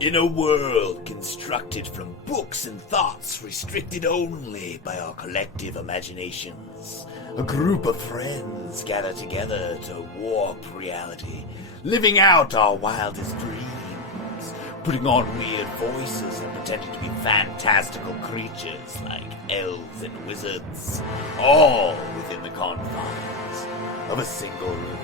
In a world constructed from books and thoughts restricted only by our collective imaginations, a group of friends gather together to warp reality, living out our wildest dreams, putting on weird voices and pretending to be fantastical creatures like elves and wizards, all within the confines of a single room.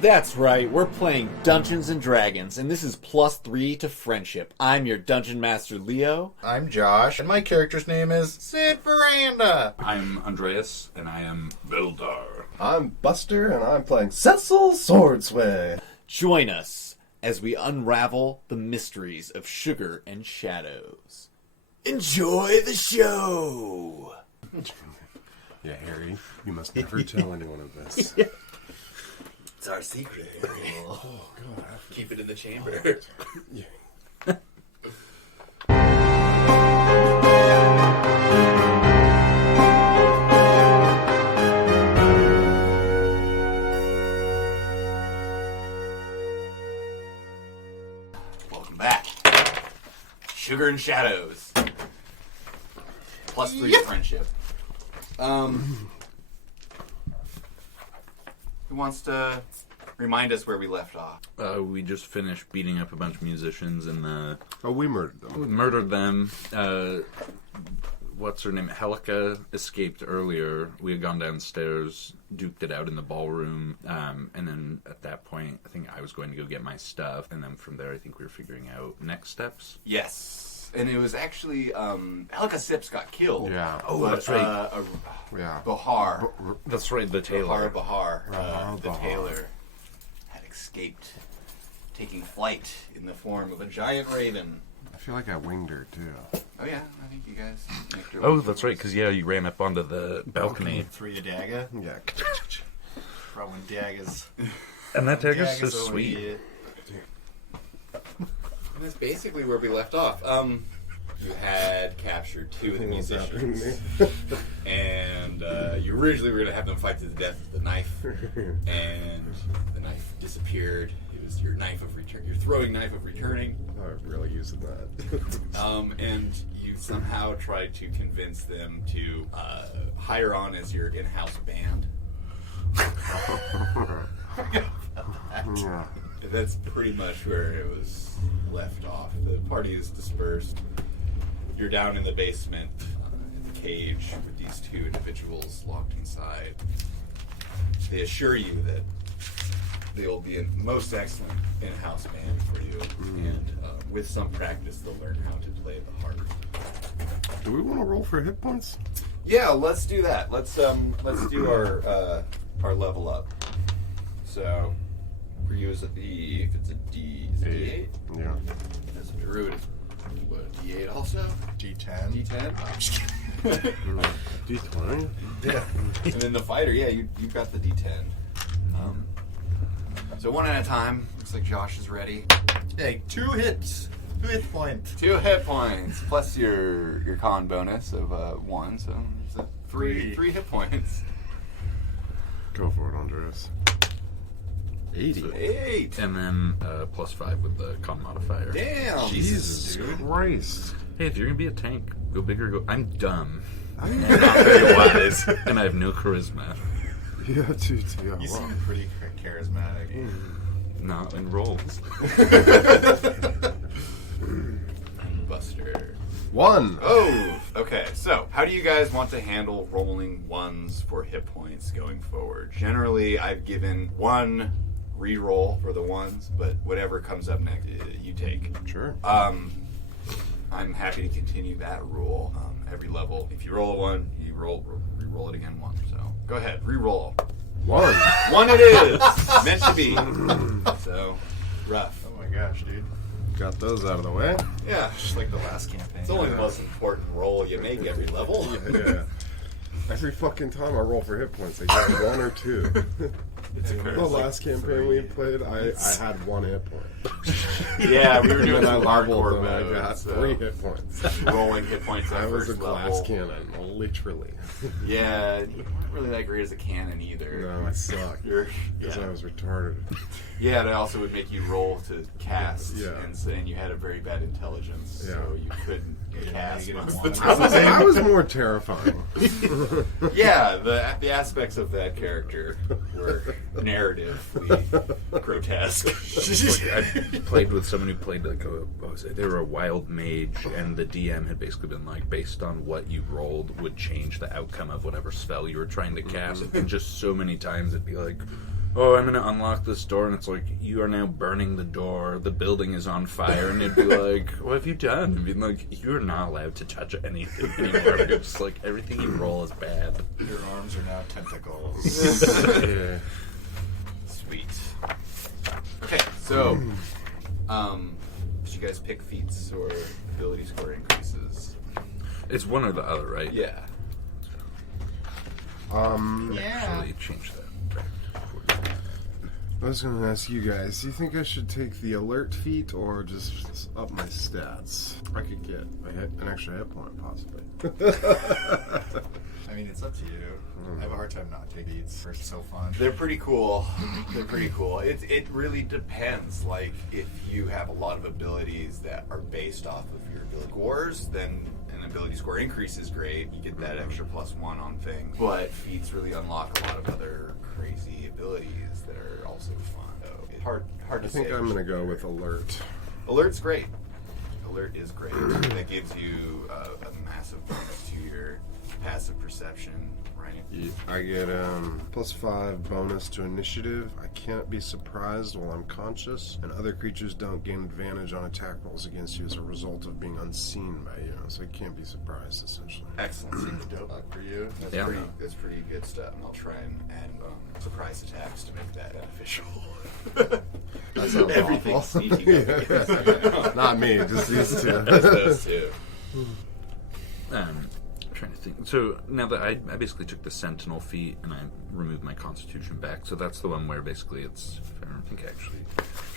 That's right, we're playing Dungeons & Dragons, and this is +3 to friendship. I'm your Dungeon Master, Leo. I'm Josh, and my character's name is Sid Veranda. I'm Andreas, and I am Vildar. I'm Buster, and I'm playing Cecil Swordsway. Join us as we unravel the mysteries of Sugar and Shadows. Enjoy the show! Yeah, Harry, you must never tell anyone of this. It's our secret. Oh, God. Keep it in the chamber. Yeah. Welcome back. Sugar and Shadows. +3 friendship. Who wants to remind us where we left off? We just finished beating up a bunch of musicians and Oh, we murdered we them. murdered them. What's her name? Helica escaped earlier. We had gone downstairs, duked it out in the ballroom, and then at that point, I think I was going to go get my stuff, and then from there, I think we were figuring out next steps. Yes. And it was actually, Helica Sips got killed. Yeah. Oh, But, that's right. Yeah. Bahar. That's right, the tailor. Bahar, the Bahar. tailor, had escaped, taking flight in the form of a giant raven. I feel like I winged her, too. Oh yeah, I think you guys nicked her Oh, away that's from right, us. because, yeah, you ran up onto the balcony. Through the dagger. Yeah. Throwing daggers. And that dagger's so Daggers over sweet. here. And that's basically where we left off. You had captured 2 of the musicians, and you originally were going to have them fight to the death with the knife, and the knife disappeared. It was your knife of return, your throwing knife of returning, I'm really using that. and you somehow tried to convince them to hire on as your in-house band. Yeah. And that's pretty much where it was left off. The party is dispersed. You're down in the basement, in the cage, with these 2 individuals locked inside. They assure you that they will be a most excellent in-house band for you, and with some practice, they'll learn how to play the harp. Do we want to roll for hit points? Yeah, let's do that. Let's do our level up. So for you, is it if it's a D, is it D8? Yeah. As a druid, it's what, D8 also? D10. D10? D20? Yeah. And then the fighter, yeah, you've got the D10. So one at a time. Looks like Josh is ready. Hey, 2 hits. 2 hit points. 2 hit points plus your con bonus of 1, so there's three hit points. Go for it, Andreas. 80. 8. And then +5 with the con modifier. Damn. Jesus dude. Christ. Hey, if you're gonna be a tank, go big or go. I'm dumb. I'm not very wise, and I have no charisma. Yeah, dude. Yeah, You wow. seem pretty charismatic. Not in rolls. Buster. 1. Oh, okay. So, how do you guys want to handle rolling 1s for hit points going forward? Generally, I've given 1 re-roll for the 1s, but whatever comes up next, you take. Sure. I'm happy to continue that rule. Every level, if you roll a 1, you re-roll it again 1. So, go ahead, re-roll. 1. 1 it is! Meant to be. So, rough. Oh my gosh, dude. Got those out of the way. Yeah. Just like the last campaign. It's only the most important roll you make every level. Yeah. Every fucking time I roll for hit points, I get 1 or 2. It's a curse. The last campaign we played, I had 1 hit point. Yeah, we were And doing then I some leveled hardcore and I mode. got So 3 hit points. rolling hit points at I was a first glass level. cannon, literally. Yeah, you weren't really that great as a cannon either. No, I sucked. You're, Because yeah. I was retarded. Yeah, and it also would make you roll to cast, Yeah. and you had a very bad intelligence, Yeah. so you couldn't cast negative most of one. the time. I was more terrifying. Yeah, the aspects of that character were narratively grotesque. I played with someone who played like they were a wild mage, and the DM had basically been like, based on what you rolled would change the outcome of whatever spell you were trying to cast. And just so many times it'd be like, oh, I'm gonna unlock this door, and it's like, you are now burning the door, the building is on fire, and it'd be like, what have you done? And be like, you're not allowed to touch anything anymore. It's just like, everything you roll is bad. Your arms are now tentacles. Yeah. Sweet. Okay, so, did you guys pick feats or ability score increases? It's one or the other, right? Yeah. Actually, change that. I was going to ask you guys, do you think I should take the alert feat or just up my stats? I could get an extra hit point, possibly. I mean, it's up to you. I have a hard time not taking beats. They're so fun. They're pretty cool. They're pretty cool. It really depends. Like, if you have a lot of abilities that are based off of your ability scores, then an ability score increase is great. You get that extra +1 on things. But feats really unlock a lot of other crazy abilities that are also fun. So it's hard to I think say. I'm going to go with alert. Alert's great. Alert is great. That gives you a massive bonus to your passive perception, right? I get +5 bonus to initiative. I can't be surprised while I'm conscious, and other creatures don't gain advantage on attack rolls against you as a result of being unseen by you. So I can't be surprised, essentially. Excellent. Seems dope for you. Yeah. That's pretty good stuff. And I'll try and add surprise attacks to make that beneficial. That sounds Everything awful. sneaking up against Not me, just these two. those two. I'm trying to think. So now that I basically took the Sentinel feat and I removed my Constitution back, so that's the one where basically it's, I don't think I actually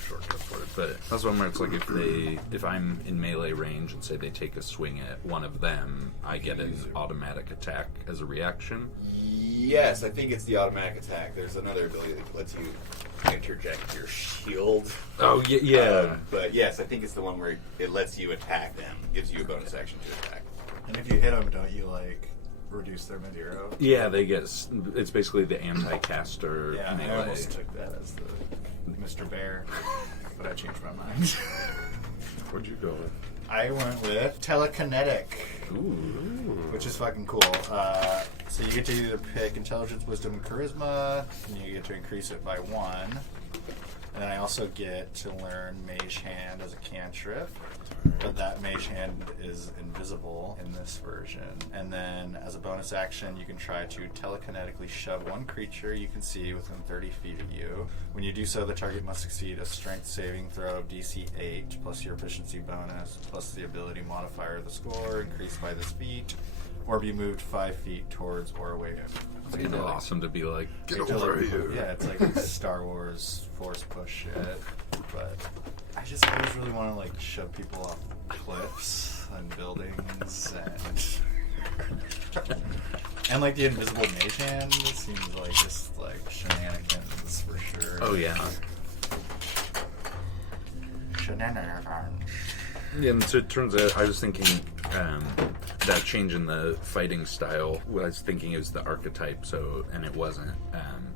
shortcut for it, but that's the one where it's like if I'm in melee range and say they take a swing at one of them, I get an automatic attack as a reaction. Yes, I think it's the automatic attack. There's another ability that lets you interject your shield. Oh yeah. But yes, I think it's the one where it lets you attack them. Gives you a bonus action to attack. And if you hit them, don't you like reduce their to 0? Yeah, they get. It's basically the anti-caster Yeah, melee. I almost took that as the Mr. Bear, but I changed my mind. What'd you go with? I went with telekinetic, Ooh. which is fucking cool. So you get to either pick intelligence, wisdom, and charisma, and you get to increase it by 1. And then I also get to learn Mage Hand as a cantrip, but that Mage Hand is invisible in this version. And then as a bonus action, you can try to telekinetically shove one creature you can see within 30 feet of you. When you do so, the target must succeed a strength saving throw of DC 8, plus your efficiency bonus, plus the ability modifier of the score, increased by this feat, or be moved 5 feet towards or away from It's awesome to be like, get like, over here. yeah, it's like Star Wars force push shit. But I always really want to like shove people off cliffs and buildings and like the invisible mage hand seems like just like shenanigans for sure. Oh yeah. Shenanigans. Yeah, and so it turns out I was thinking that change in the fighting style. What I was thinking is the archetype, and it wasn't.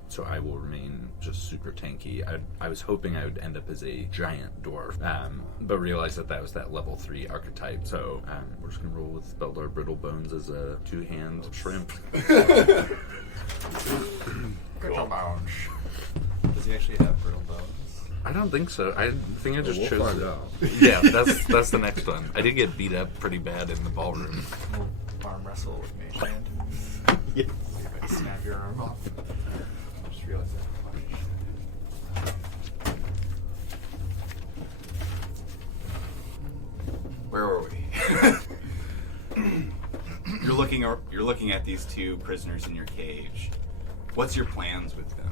So I will remain just super tanky. I was hoping I would end up as a giant dwarf, but realized that was that level 3 archetype. So we're just gonna roll with Beldar Brittle Bones as a 2-hand shrimp. Brittle bones. Does he actually have brittle bones? I don't think so. I think I just We'll chose. find out. Yeah, that's the next one. I did get beat up pretty bad in the ballroom. We'll arm wrestle with mage hand. Yeah. See if I can snap your arm off. I just realized that. Where were we? You're looking at these two prisoners in your cage. What's your plans with them?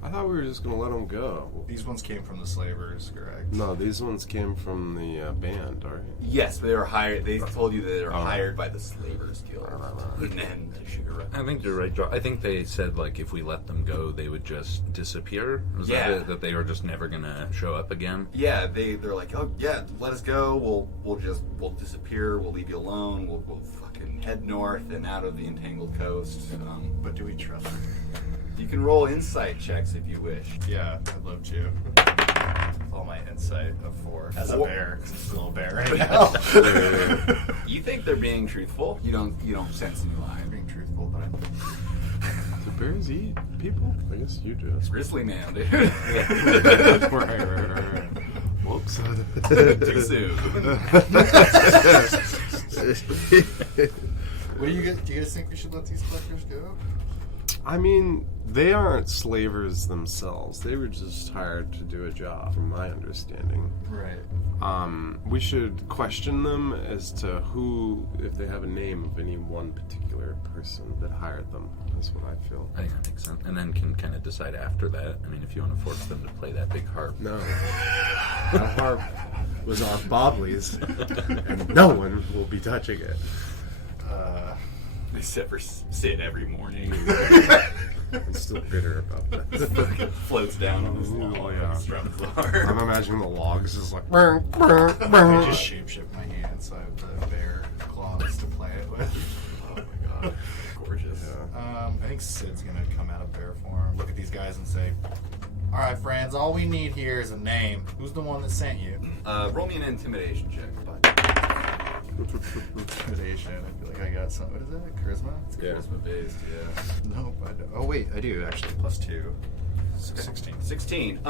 I thought we were just gonna let them go. These ones came from the slavers, correct? No, these ones came from the band, right? Yes, they were hired. They told you that they were hired by the Slavers Guild. And then the Sugar Rush. I think you're right, Joe. I think they said, like, if we let them go, they would just disappear. Was that it? That they were just never going to show up again? Yeah, they're like, oh yeah, let us go. We'll disappear. We'll leave you alone. We'll fucking head north and out of the entangled coast. But do we trust them? You can roll insight checks if you wish. Yeah, I'd love to. With all my insight of 4. As a bear, 'cause it's a little bear right now. You think they're being truthful. You don't sense any I'm lying. being truthful, but I'm... Do bears eat people? I guess you do. Grizzly man, dude. right. Whoops. Too soon. What do you guys think we should let these collectors go? I mean, they aren't slavers themselves. They were just hired to do a job, from my understanding. Right. We should question them as to who, if they have a name of any one particular person that hired them. That's what I feel. I think that makes sense. And then can kind of decide after that. I mean, if you want to force them to play that big harp. No. That harp was our Bobley's, and no one will be touching it. Except for Sid every morning. I'm still bitter about that. Floats down on his log. Oh, yeah. Strums the harp. I'm imagining the logs just like... I just shape-shift my hand so I have the bear claws to play it with. Oh my god. Gorgeous. Yeah. I think Sid's gonna come out of bear form, look at these guys and say, alright friends, all we need here is a name. Who's the one that sent you? Roll me an intimidation check. Intimidation. I feel like I got something. What is that? Charisma? It's charisma based, yeah. Nope, I don't. Oh wait, I do actually. +2. So 16. 16.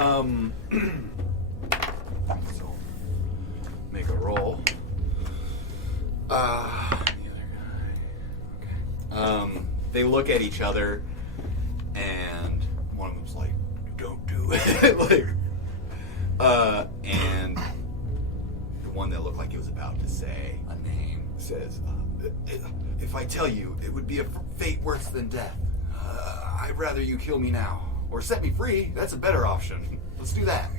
So make a roll. The other guy. Okay. They look at each other, and one of them's like, "Don't do it." And the one that looked like he was about to say a name says, "If I tell you, it would be a fate worse than death. I'd rather you kill me now. Or set me free. That's a better option. Let's do that."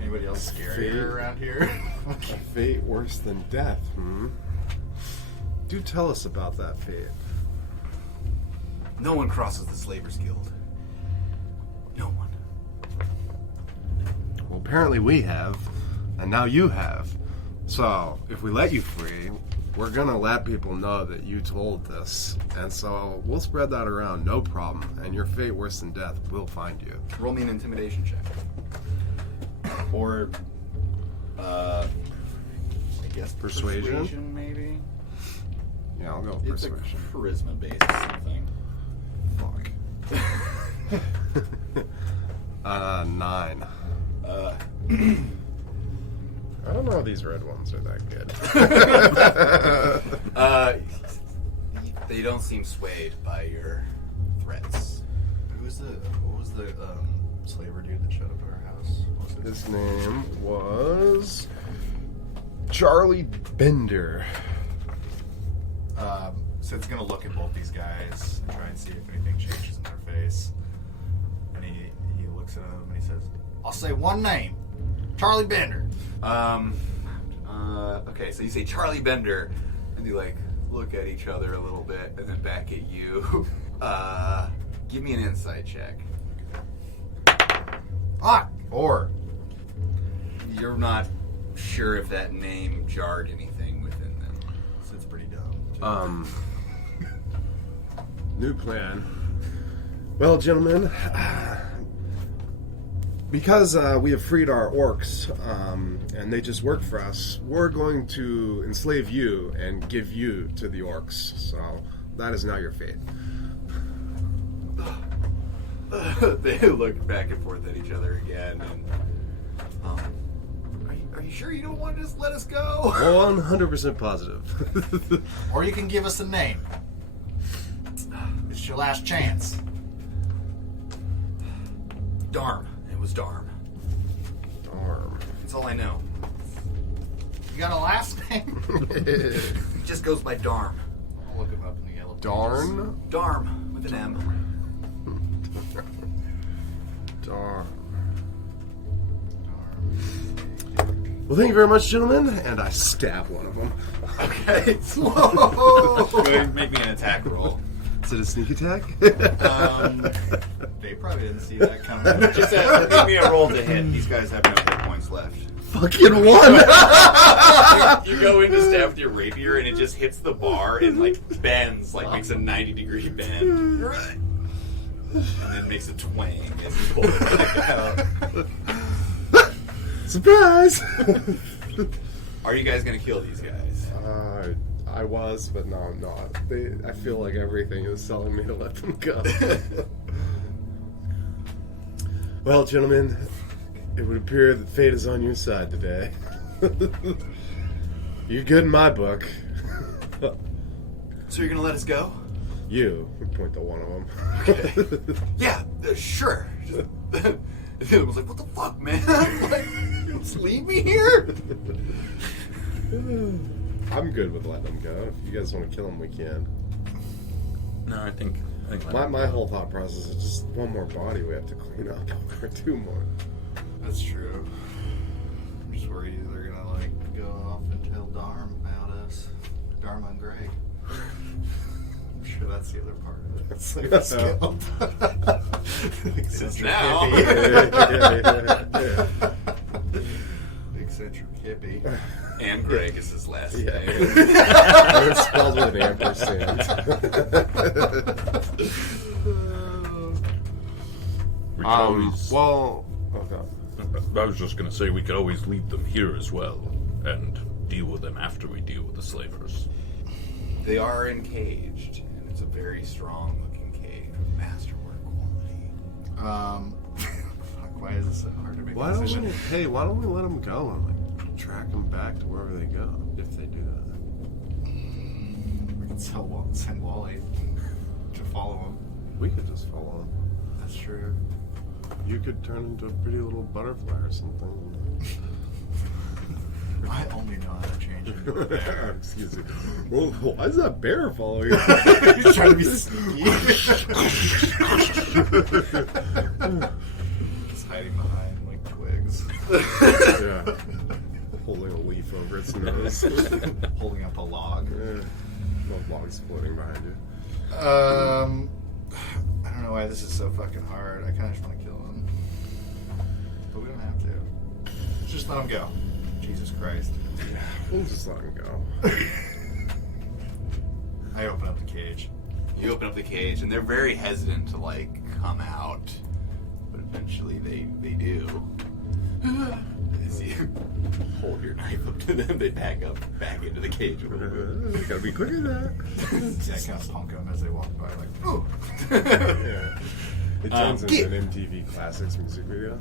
Anybody else scarier around here? A fate worse than death, Do tell us about that fate. No one crosses the Slavers Guild. No one. Well, apparently we have, and now you have. So, if we let you free, we're gonna let people know that you told this. And so, we'll spread that around, no problem. And your fate worse than death will find you. Roll me an intimidation check. Or, I guess Persuasion? maybe? Yeah, I'll go It's persuasion. a charisma-based something. Fuck. 9. I don't know if these red ones are that good. They don't seem swayed by your threats. What was the slaver dude that showed up at our house? What was His name was Charlie Bender. So it's gonna look at both these guys and try and see if anything changes in their face. And he looks at them and he says, "I'll say one name, Charlie Bender." Okay, so you say Charlie Bender, and you look at each other a little bit, and then back at you. Give me an insight check. 4. You're not sure if that name jarred anything within them. So it's pretty dumb. New plan. Well, gentlemen, because we have freed our orcs, and they just work for us, we're going to enslave you and give you to the orcs. So that is now your fate. They look back and forth at each other again, and are you sure you don't want to just let us go? 100% positive. Or you can give us a name. It's your last chance. Darm. It was Darm. Arm. That's all I know. You got a last name? He just goes by Darm. I'll look him up in the yellow pages. Darn. Darm with an M. Darn. Well, thank you very much, gentlemen. And I stab one of them. Okay. Whoa! Go ahead and make me an attack roll. Is it a sneak attack? They probably didn't see that coming. Just give me a roll to hit. These guys have no hit points left. Fucking one! You go in to stab with your rapier, and it just hits the bar and like bends, like makes a 90-degree bend, and then makes a twang and you pull it back out. Surprise! Are you guys gonna kill these guys? I was, but no, I'm not. I feel like everything is telling me to let them go. Well, gentlemen, it would appear that fate is on your side today. You're good in my book. So you're gonna let us go? You point to one of them. Okay. Yeah, sure. And the other was like, "What the fuck, man? Like, you just leave me here?" I'm good with letting them go. If you guys want to kill them, we can. No, I think My whole thought process is just one more body we have to clean up, or two more. That's true. I'm just worried they're gonna like go off and tell Darm about us. Dharma and Greg. I'm sure that's the other part of it. It's like a skill. Eccentric Now. hippie. Eccentric hippie. And Greg is his last Yeah. name. It's spelled with an ampersand. we could always. Well, okay. I was just gonna say we could always leave them here as well and deal with them after we deal with the slavers. They are encaged, and it's a very strong-looking cage with masterwork quality. Fuck, why is it so hard to make a Why don't decision? why don't we let them go and like track them back to wherever they go if they do that? We can send Wally to follow him. We could just follow them. That's true. You could turn into a pretty little butterfly or something. I only know how to change into a bear. Excuse me. Well, why is that bear following you? He's trying to be sneaky. Just hiding behind like twigs. Yeah. Holding a leaf over its nose. Holding up a log. Yeah. No logs floating behind you. I don't know why this is so fucking hard. I kind of just want to kill him. But we don't have to. Just let him go. Jesus Christ. Yeah, we'll just let him go. I open up the cage. You open up the cage, and they're very hesitant to like come out, but eventually they do. As you hold your knife up to them, they back into the cage a little bit. Gotta be quick at that. Yeah, I kind of punk them as they walk by, like, ooh. Yeah. It turns into Get- an MTV Classics music video.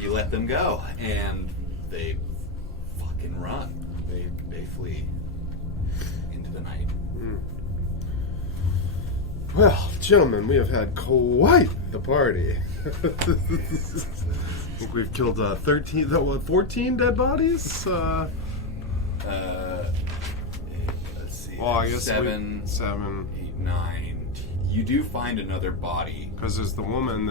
You let them go, and they fucking run. They flee into the night. Well, gentlemen, we have had quite the party. I think we've killed 14 dead bodies? Let's see. Well, I guess 7, 7. 8, 9. You do find another body. Because there's the woman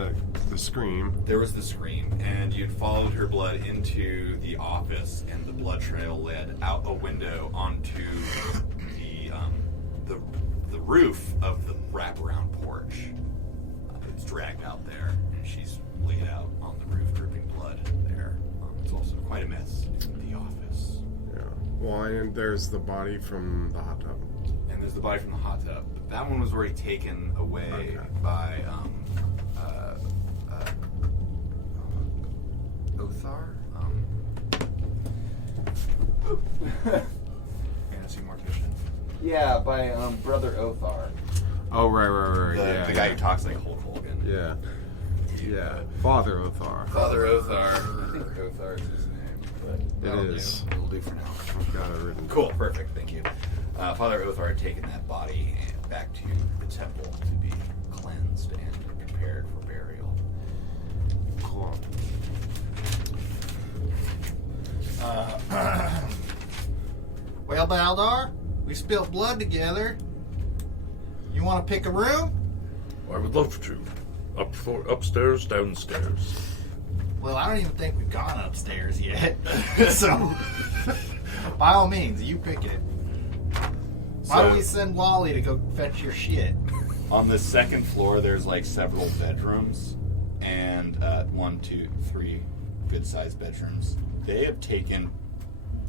the scream. There was the scream, and you'd followed her blood into the office, and the blood trail led out a window onto the roof of the wraparound porch. It's dragged out there, and she's laid out on the roof, dripping blood there. It's also quite a mess in the office. Yeah. Well, and there's the body from the hot tub. And there's the body from the hot tub. That one was already taken away by Othar. Fantasy mortician. Yeah, by Brother Othar. Oh, right. The guy who talks like Hulk Hogan. Yeah. Yeah. Father Othar. Father Othar. I think Othar is his name, but that'll is. do. It'll do for now. I've got it written. Cool, perfect, thank you. Father Othar had taken that body back to the temple to be cleansed and prepared for burial. Cool. Well, Baldar, we spilled blood together. You want to pick a room? I would love to. Upstairs, downstairs. Well, I don't even think we've gone upstairs yet. So, by all means, you pick it. Why don't we send Wally to go fetch your shit? On the second floor, there's like several bedrooms, and 1, 2, 3 good-sized bedrooms. They have taken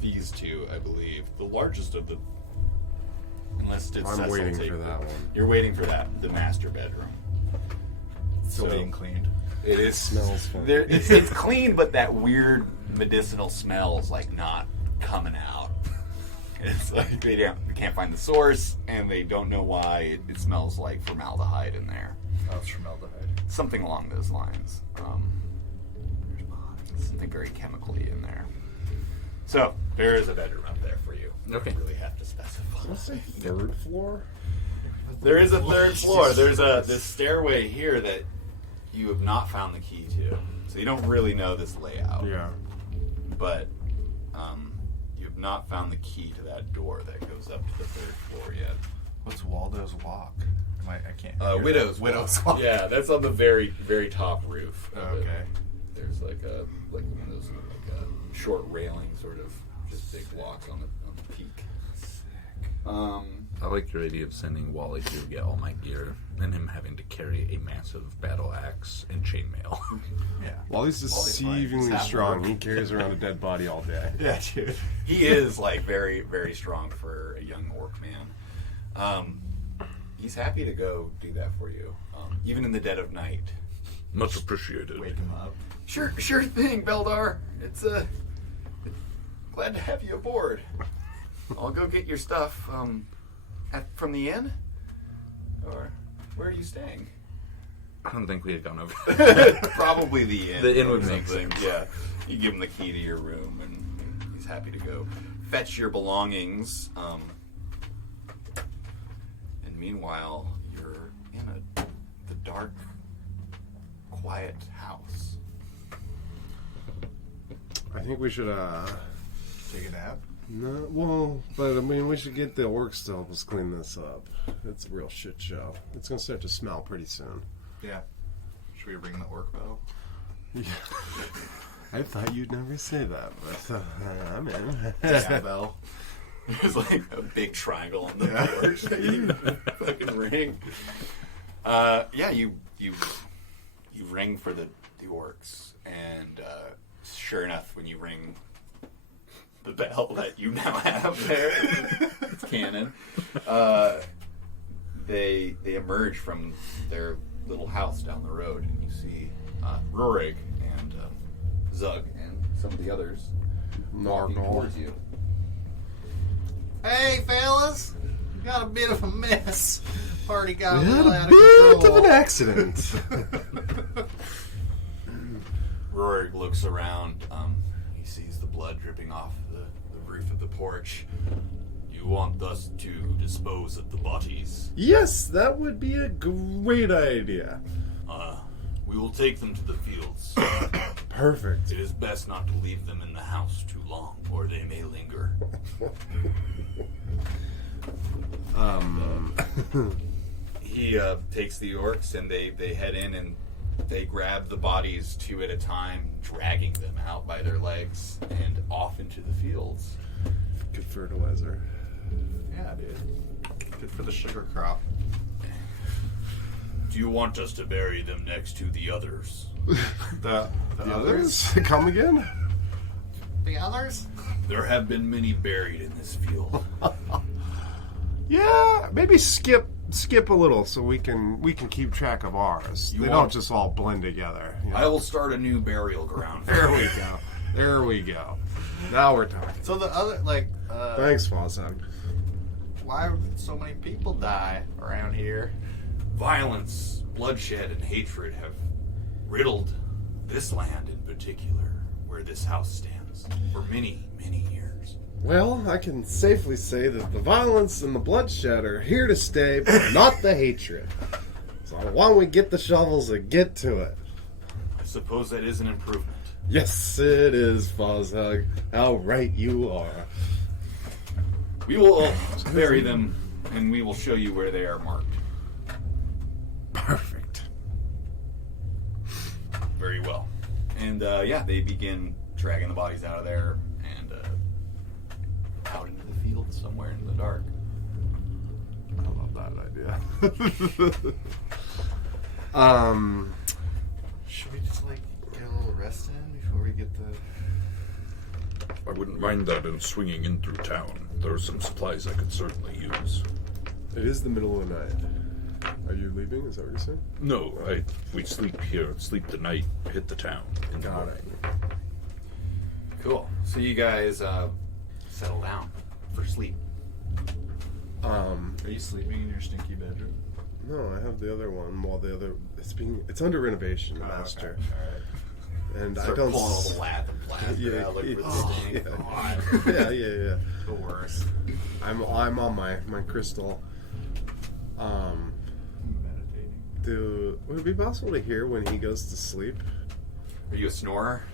these two, I believe, the largest of the enlisted. I'm waiting for that one. You're waiting for that, the master bedroom. Still being cleaned. It is Smells fun. It's clean, but that weird medicinal smell is like not coming out. It's like they can't find the source, and they don't know why. It smells like formaldehyde in there. Oh, it's formaldehyde. Something along those lines. Something very chemically in there. So there is a bedroom up there for you. Okay. You don't really have to specify. What's the third floor? There is a third floor. There's this stairway here that you have not found the key to, so you don't really know this layout. Yeah. But you have not found the key to that door that goes up to the third floor yet. What's Waldo's Walk? I can't. Widow's Walk. Yeah, that's on the very, very top roof. of it. Okay. There's like one of those short railing, sort of just big blocks on the peak. I like your idea of sending Wally to get all my gear and him having to carry a massive battle axe and chainmail. Yeah. Wally's deceivingly He's strong. He carries around a dead body all day. Yeah, dude. He is like very, very strong for a young orc man. He's happy to go do that for you, even in the dead of night. Much appreciated. Wake him up. Sure thing, Beldar. It's glad to have you aboard. I'll go get your stuff from the inn, or where are you staying? I don't think we had gone over. Probably the inn. The inn or would make something. Yeah, you give him the key to your room, and he's happy to go fetch your belongings. And meanwhile, you're in the dark, quiet house. I think we should, Take a nap. no, well, but I mean, we should get the orcs to help us clean this up. It's a real shit show. It's gonna start to smell pretty soon. Yeah. Should we ring the orc bell? Yeah. I thought you'd never say that, but I'm in. Yeah, bell. There's like a big triangle on the board. You fucking ring. Yeah, you ring for the orcs, and sure enough, when you ring the bell that you now have there, it's canon. They emerge from their little house down the road, and you see Rurik and Zug and some of the others walking Nargle. towards you. Hey, fellas! We got a bit of a mess. Party got We a had little a out of bit control. of an accident. Rurik looks around. He sees the blood dripping off the roof of the porch. You want us to dispose of the bodies? Yes, that would be a great idea. We will take them to the fields. Perfect. It is best not to leave them in the house too long, or they may linger. He takes the orcs, and they head in, and they grab the bodies two at a time, dragging them out by their legs and off into the fields. Good fertilizer. Yeah, dude. Good for the sugar crop. Do you want us to bury them next to the others? The Others? Come again? The others? There have been many buried in this field. Yeah, maybe skip a little so we can keep track of ours. You They want- don't just all blend together. You know? I will start a new burial ground. There we go. There we go. Now we're talking. So the other, like, Thanks, Fawzak. why would so many people die around here? Violence, bloodshed, and hatred have riddled this land in particular, where this house stands, for many, many years. Well, I can safely say that the violence and the bloodshed are here to stay, but not the hatred. So why don't we get the shovels and get to it? I suppose that is an improvement. Yes, it is, Fawzak. How right you are. We will bury them, and we will show you where they are marked. Perfect. And they begin dragging the bodies out of there and out into the field somewhere in the dark. I love that idea. Should we just like get a little rest in before we get the? I wouldn't mind that in swinging in through town. There are some supplies I could certainly use. It is the middle of the night. Are you leaving? Is that what you're saying? No, we sleep here, sleep the night, hit the town. In the morning. Cool. So you guys settle down for sleep. Are you sleeping in your stinky bedroom? No, I have the other one. While the other, it's under renovation, master. Okay. All right. And Start I don't. pulling all the plaster out, look for the stink. Yeah. The worst. I'm on my crystal. Meditating. Would it be possible to hear when he goes to sleep? Are you a snorer?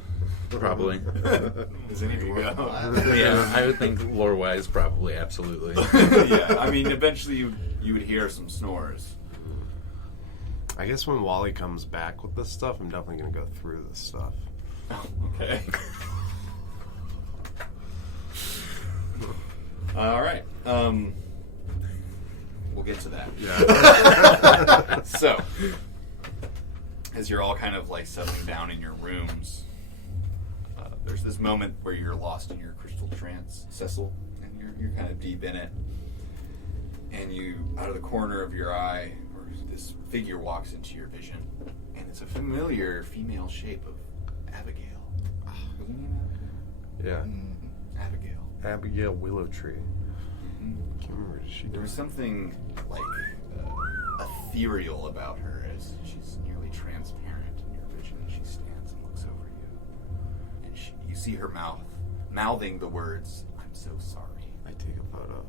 Probably. Is any There you dwarf go. alive? Yeah, I would think lore-wise, probably, absolutely. Yeah, I mean, eventually you would hear some snores. I guess when Wally comes back with this stuff, I'm definitely gonna go through this stuff. Okay. All right. We'll get to that. Yeah. So, as you're all kind of like settling down in your rooms, there's this moment where you're lost in your crystal trance, Cecil, and you're kind of deep in it. And you, out of the corner of your eye, or this figure walks into your vision, and it's a familiar female shape of Abigail. Was her name Abigail? Yeah. Abigail. Abigail Willowtree. Can't remember. Did she There was something like ethereal about her, as she's nearly transparent in your vision. She stands and looks over you, and you see her mouthing the words, "I'm so sorry." I take a photo.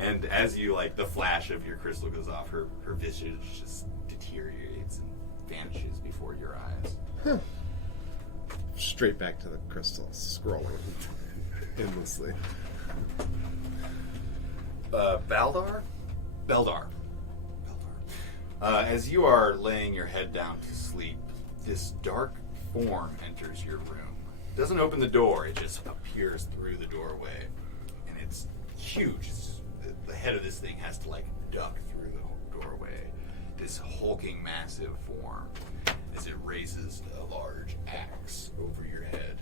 And as you the flash of your crystal goes off, her visage just deteriorates and vanishes before your eyes. Straight back to the crystal, scrolling endlessly. Beldar. As you are laying your head down to sleep, this dark form enters your room. Doesn't open the door; it just appears through the doorway, and it's huge. The head of this thing has to duck through the doorway. This hulking, massive form, as it raises a large axe over your head,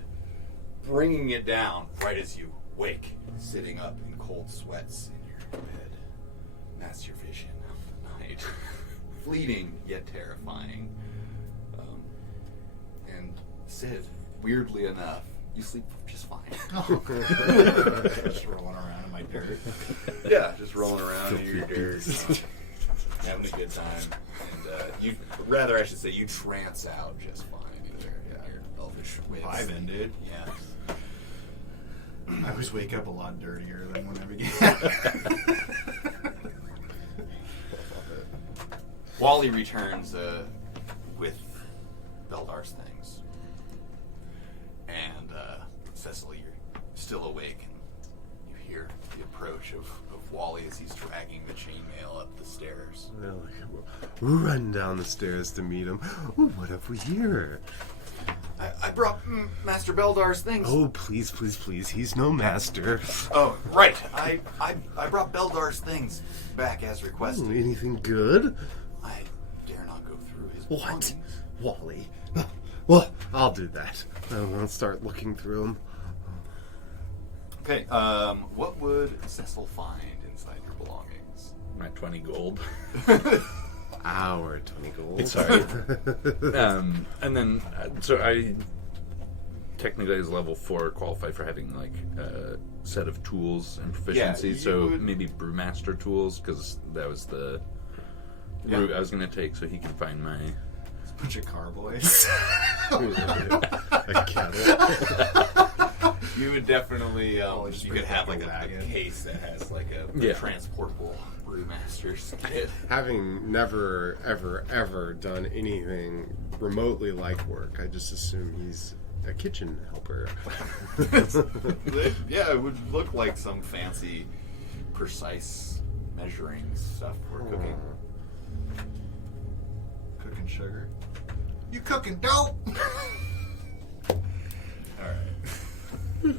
bringing it down right as you wake, sitting up in cold sweats in your bed. And that's your vision of the night. Fleeting, yet terrifying. And Sid, weirdly enough, you sleep just fine. Just rolling around in my dirt. Yeah, just rolling around in your dirt, having a good time. And I should say, you trance out just fine in your elvish ways. Vibing, dude. Yeah. I always wake up a lot dirtier than when I began. Wally returns with Beldar's things. And Cecil, you're still awake, and you hear the approach of Wally as he's dragging the chainmail up the stairs. We'll run down the stairs to meet him. Ooh, what have we here? I brought Master Beldar's things. Oh, please. He's no master. Oh, right. I brought Beldar's things back as requested. Anything good? I dare not go through his What? belongings. Wally. Well, I'll do that. I'll start looking through them. Okay, what would Cecil find inside your belongings? My 20 gold. Our 20 gold. Sorry. And then, so I technically as level 4 qualify for having a set of tools and proficiency. you So would- maybe brewmaster tools, because that was the route I was going to take, so he can find my... Bunch of carboys. A kettle. You would definitely, just you bring could have back a a wagon. case that has a Yeah. transportable brewmaster's kit. Having never, ever done anything remotely like work, I just assume he's a kitchen helper. Yeah, it would look like some fancy, precise measuring stuff for cooking. Cooking sugar. You cooking dope? Alright.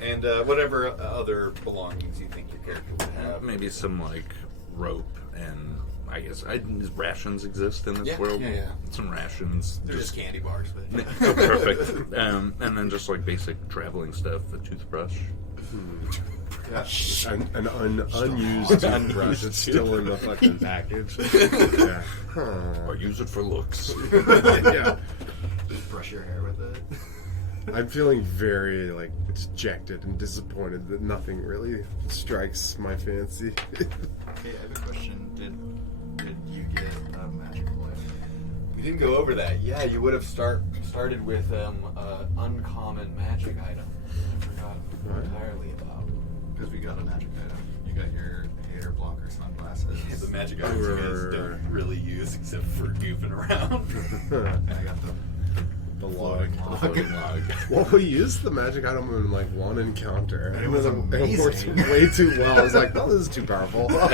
And whatever other belongings you think your character would have. Maybe some like rope and I guess rations exist in this Yeah, world. yeah. Some rations. They're just candy bars, but Oh, perfect. And then just like basic traveling stuff, a toothbrush. An unused toothbrush. It's still in the fucking package. Yeah. Or use it for looks. Yeah. Just brush your hair with it. I'm feeling very dejected and disappointed that nothing really strikes my fancy. Okay, I have a question. Did you get a magical item? we didn't go over that. Yeah, you would have started with uncommon magic item. I forgot entirely about. Because we got a magic item. You got your hater blocker sunglasses. Yeah, the magic items you guys don't really use except for goofing around. And I got The log. floating log. Well, we used the magic item in one encounter. And it was It worked amazing. way too well. I was like, oh, this is too powerful. What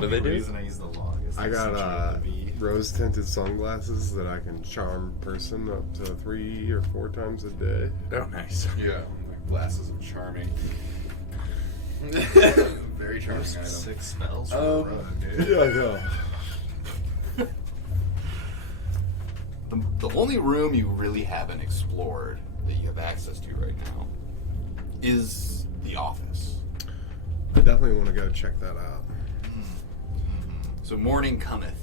do they do? The reason I use the log is I got accentuate the V. rose-tinted sunglasses that I can charm person up to 3 or 4 times a day. Oh, nice. Yeah, glasses of charming. Very charming item. 6 spells for a rug, dude. Yeah, I know. The only room you really haven't explored that you have access to right now is the office. I definitely want to go check that out. So morning cometh.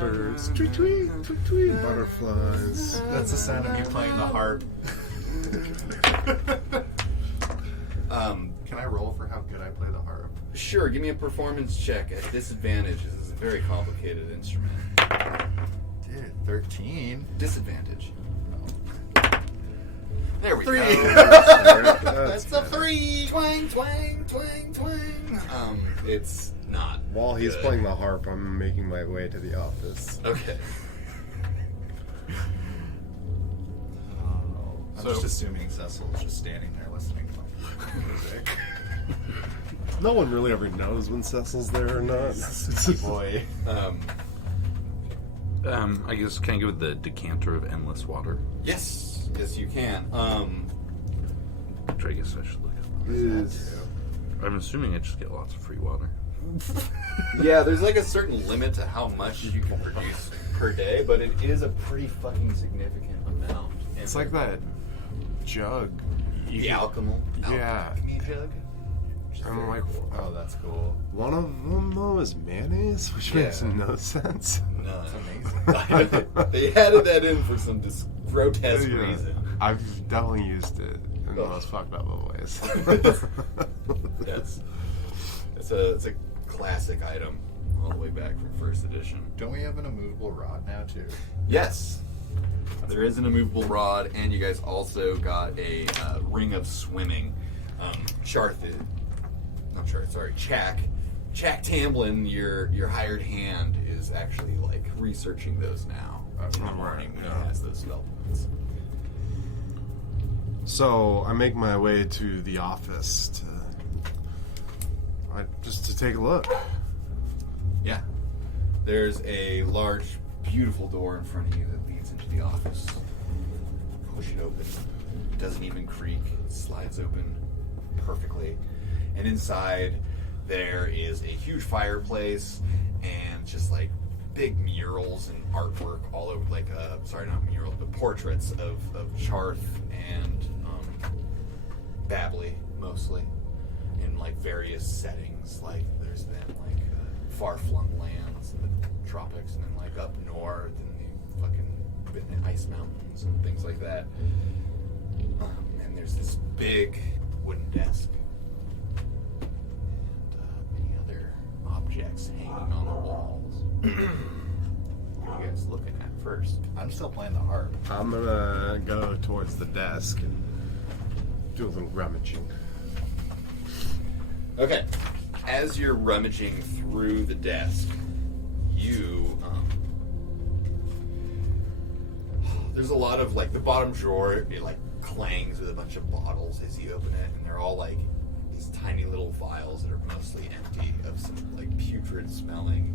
Birds, tweet, tweet, tweet, tweet. Butterflies. That's the sound of me playing the harp. Can I roll for how good I play the harp? Sure, give me a performance check at disadvantage. This is a very complicated instrument. Dude, 13. Disadvantage. There we go. That's That's a 3. Twang, twang, twang, twang. It's not. While he's good. playing the harp, I'm making my way to the office. Okay. I'm So- just assuming Cecil's just standing there listening to my music. No one really ever knows when Cecil's there or not. Boy. I guess can I go with the decanter of endless water? Yes, you can. Which I guess I should look up. I'm assuming I just get lots of free water. Yeah, there's like a certain limit to how much you can produce per day, but it is a pretty fucking significant amount. It's like that jug. The alchemy. Yeah. Alchemy jug. I'm like, Oh, that's cool. one of them though is mayonnaise, which makes Yeah. no sense. No, That's amazing. They added that in for some grotesque Yeah. reason. I've definitely used it in the Oh. most fucked up of ways. Yes, it's a classic item all the way back from first edition. Don't we have an immovable rod now, too? Yes, there is an immovable rod, and you guys also got a ring of swimming. Chack Tamblin, your hired hand, is actually like researching those now in the morning when he has those spell points. So I make my way to the office just to take a look. Yeah, there's a large, beautiful door in front of you that leads into the office. Push it open. It doesn't even creak. It slides open perfectly. And inside, there is a huge fireplace and just like big murals and artwork all over, like, sorry, not murals, but portraits of Charth and Babley, mostly, in like various settings. Like, there's then like far-flung lands in the tropics, and then like up north in the fucking ice mountains and things like that. And there's this big wooden desk and many other objects hanging on the walls. What are you guys looking at first? I'm still playing the harp. I'm gonna go towards the desk and do a little rummaging. Okay. As you're rummaging through the desk, you there's a lot of like the bottom drawer. It like clangs with a bunch of bottles as you open it, and they're all like these tiny little vials that are mostly empty of some like putrid putrid smelling,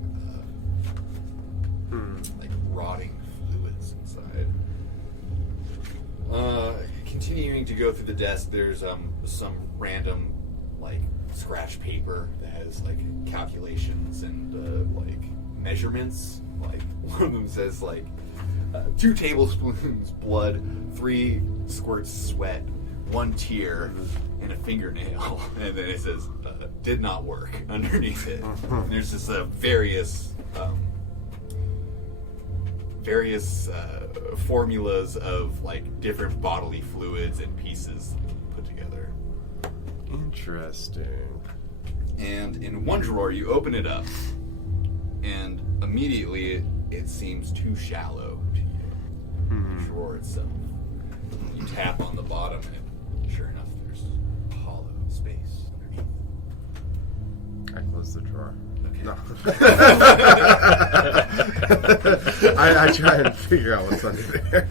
like rotting fluids inside. Continuing to go through the desk, there's some random like scratch paper that has like calculations and like measurements. Like one of them says like 2 tablespoons blood, 3 squirts sweat, 1 tear, and a fingernail. And then it says did not work underneath it. And there's just various formulas of like different bodily fluids and pieces put together. Interesting. And in one drawer, you open it up, and immediately it seems too shallow to you. The drawer itself. You tap on the bottom, and sure enough, there's hollow space underneath. I close the drawer. Okay. No. I try and figure out what's under there.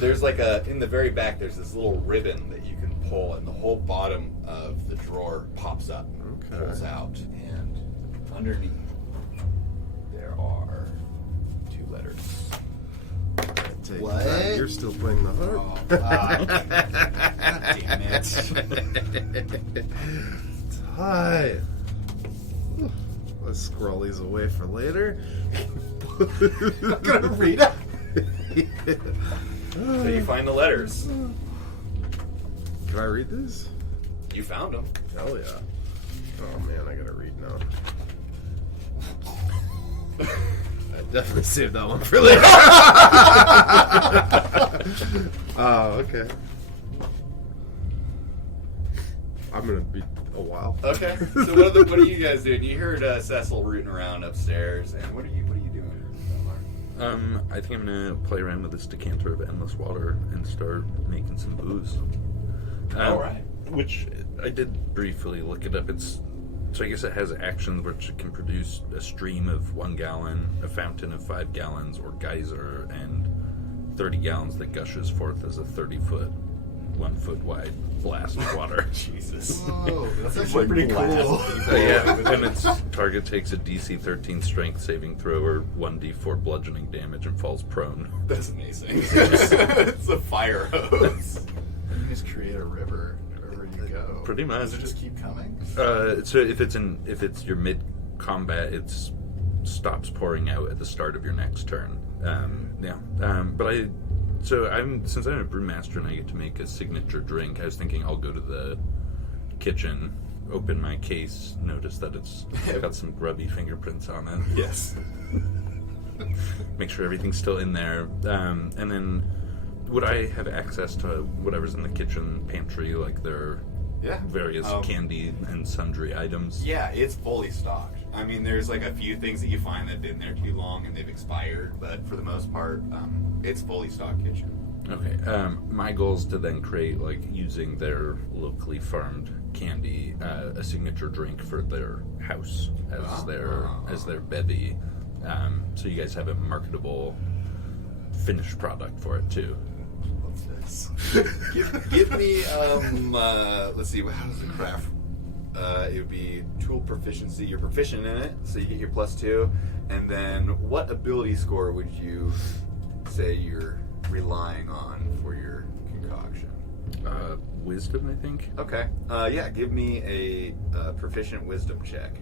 There's like in the very back, there's this little ribbon that you can pull, and the whole bottom of the drawer pops up, pulls out, and underneath there are 2 letters. Take What? that. You're still playing the harp? Oh, God damn it. Hi. Let's scroll these away for later. I'm gonna read it. So you find the letters. Can I read this? You found them. Hell yeah. Oh man, I gotta read now. I definitely saved that one for later. Oh, okay. I'm gonna be a while. Okay. So what are you guys doing? You heard Cecil rooting around upstairs, and what are you doing? I think I'm gonna play around with this decanter of endless water and start making some booze. All right. Which I did briefly look it up. So I guess it has actions which it can produce a stream of 1 gallon, a fountain of 5 gallons, or geyser, and 30 gallons that gushes forth as a 30-foot, 1-foot wide blast of water. Jesus. Whoa, that's actually pretty cool. Yeah, and its target takes a DC 13 strength saving throw or 1d4 bludgeoning damage and falls prone. That's amazing. It's a fire hose. You just create a river wherever you go. Pretty much. Does it just keep coming? So if it's your mid combat, it stops pouring out at the start of your next turn. Since I'm a brewmaster and I get to make a signature drink, I was thinking I'll go to the kitchen, open my case, notice that it's got some grubby fingerprints on it. Yes. Make sure everything's still in there, and then would I have access to whatever's in the kitchen pantry, like their various candy and sundry items? Yeah, it's fully stocked. I mean, there's like a few things that you find that have been there too long and they've expired, but for the most part, it's fully stocked kitchen. Okay. My goal is to then create, like, using their locally farmed candy, a signature drink for their house as their bevy. So you guys have a marketable finished product for it too. What's this? give me let's see, how does it craft? It would be tool proficiency. You're proficient in it, so you get your +2. And then what ability score would you say you're relying on for your concoction? Wisdom, I think. Okay. Give me a proficient wisdom check.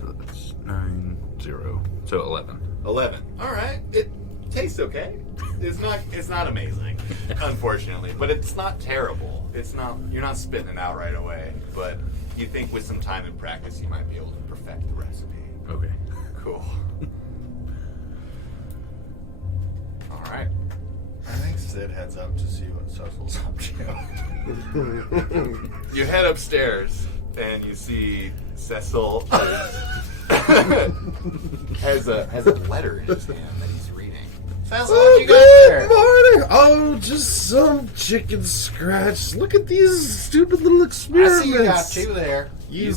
So that's 9, 0. So 11. 11. All right. It tastes okay. It's not amazing, unfortunately, but it's not terrible. It's not. You're not spitting it out right away, but you think with some time and practice, you might be able to perfect the recipe. Okay. Cool. All right. I think Sid heads up to see what Cecil's up to. You head upstairs and you see Cecil has a letter in his hand that he's reading. Cecil, what you got there? Morning! Oh, just some chicken scratch. Look at these stupid little I experiments. see you got 2 there. You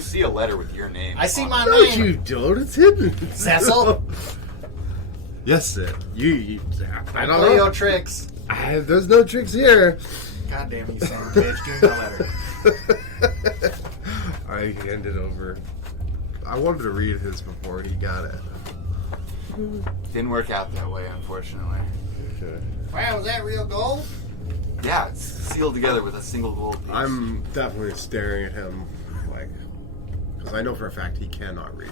see a letter with your name. I see on my it. No, name. you don't. It's hidden. Cecil? Yes, Sid. You I don't Play your know. tricks. There's no tricks here. God damn you, son of a bitch. Give me that letter. I hand it over. I wanted to read his before he got it. Didn't work out that way, unfortunately. Okay. Wow, was that real gold? Yeah, it's sealed together with a single gold piece. I'm definitely staring at him, like, because I know for a fact he cannot read.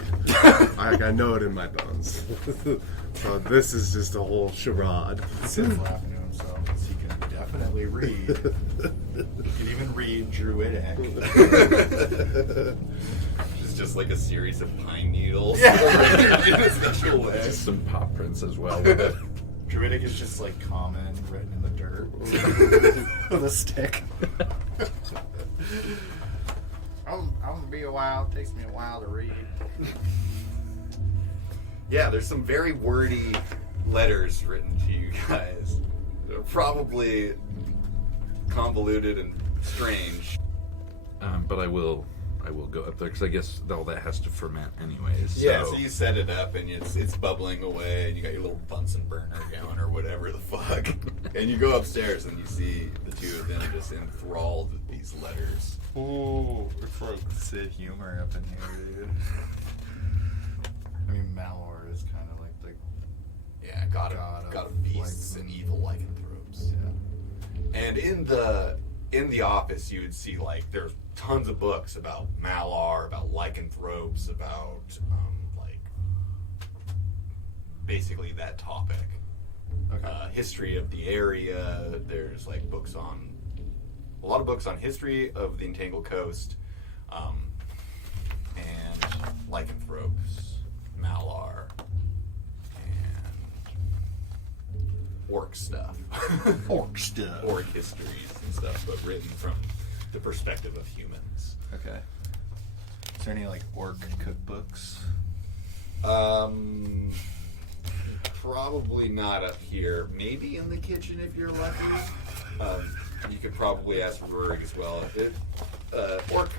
I know it in my bones. So this is just a whole charade. Sid's laughing to himself because he can definitely read. He can even read Druidic. It's just like a series of pine needles. Yeah. In a special way. Just some paw prints as well with it. Druidic is just like common written in the dirt with a stick. I'm gonna be a while. It takes me a while to read. Yeah, there's some very wordy letters written to you guys. They're probably convoluted and strange. But I will go up there because I guess all that has to ferment anyways. Yeah, so you set it up and it's bubbling away and you got your little Bunsen burner going or whatever the fuck. And you go upstairs and you see the two of them just enthralled with these letters. Ooh, it's like Sid humor up in here, dude. I mean, Malor is kind of like the Yeah, god of beasts and evil lycanthropes. yeah. And in the office, you would see like there's tons of books about Malar, about lycanthropes, about like basically that topic. Okay. History of the area. There's like a lot of books on history of the Entangled Coast, and lycanthropes, Malar, and orc stuff. Orc stuff. Orc histories and stuff, but written from the perspective of humans. Okay. Is there any like orc cookbooks? Probably not up here. Maybe in the kitchen if you're lucky. You could probably ask Rurik as well. Orc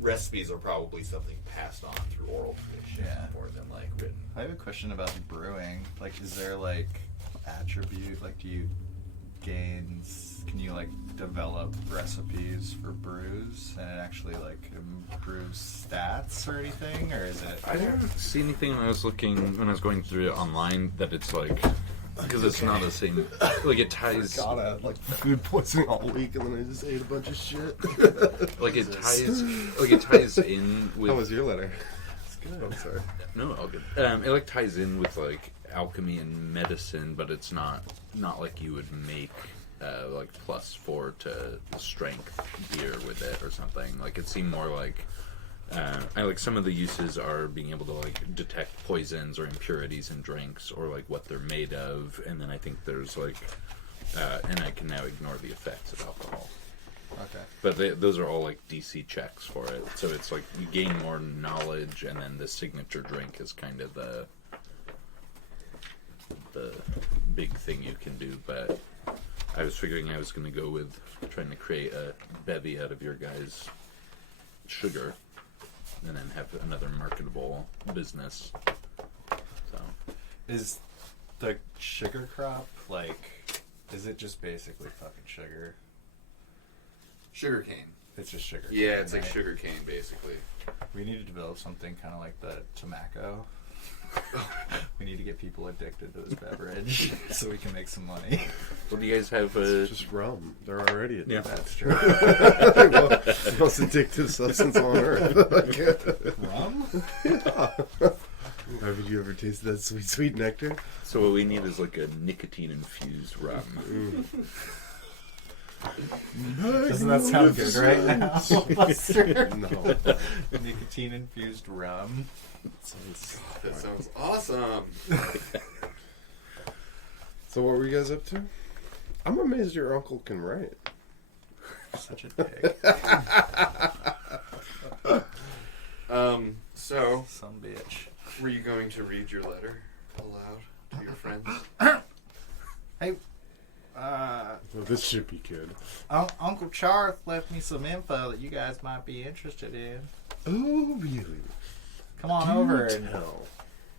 recipes are probably something passed on through oral tradition more than like written. I have a question about brewing. Like, is there like attribute? Like, can you like develop recipes for brews and it actually like improves stats or anything, or is it? I didn't see anything when I was going through it online that it's like, because it's not the same. Like it ties. God, I had like food poisoning all week, and then I just ate a bunch of shit. Like it ties in with. How was your letter? It's good. I'm sorry. No, all good. It like ties in with like alchemy and medicine, but it's not like you would make like +4 to strength beer with it or something. Like it seemed more like I like some of the uses are being able to like detect poisons or impurities in drinks or like what they're made of, and then I think there's like and I can now ignore the effects of alcohol. Okay. But those are all like DC checks for it, so it's like you gain more knowledge, and then the signature drink is kind of the big thing you can do. But I was figuring I was going to go with trying to create a bevy out of your guys' sugar, and then have another marketable business. So, Is the sugar crop like? Is it just basically fucking sugar? Sugarcane. It's just sugar. Yeah, it's like right? sugarcane basically. We need to develop something kind of like the tobacco. We need to get people addicted to this beverage so we can make some money. what do you guys have? It's just rum. They're already addicted. Yeah. That's true. The most addictive substance on earth. Rum? Haven't you ever tasted that sweet, sweet nectar? So what we need is like a nicotine-infused rum. Doesn't that sound good right now, Buster? No. Nicotine-infused rum. That sounds awesome. So what were you guys up to? I'm amazed your uncle can write. Such a dick. So Some bitch. were you going to read your letter aloud to your friends? Hey, Well, this should be good. Uncle Charth left me some info that you guys might be interested in. Oh, really? Come on over and Tell.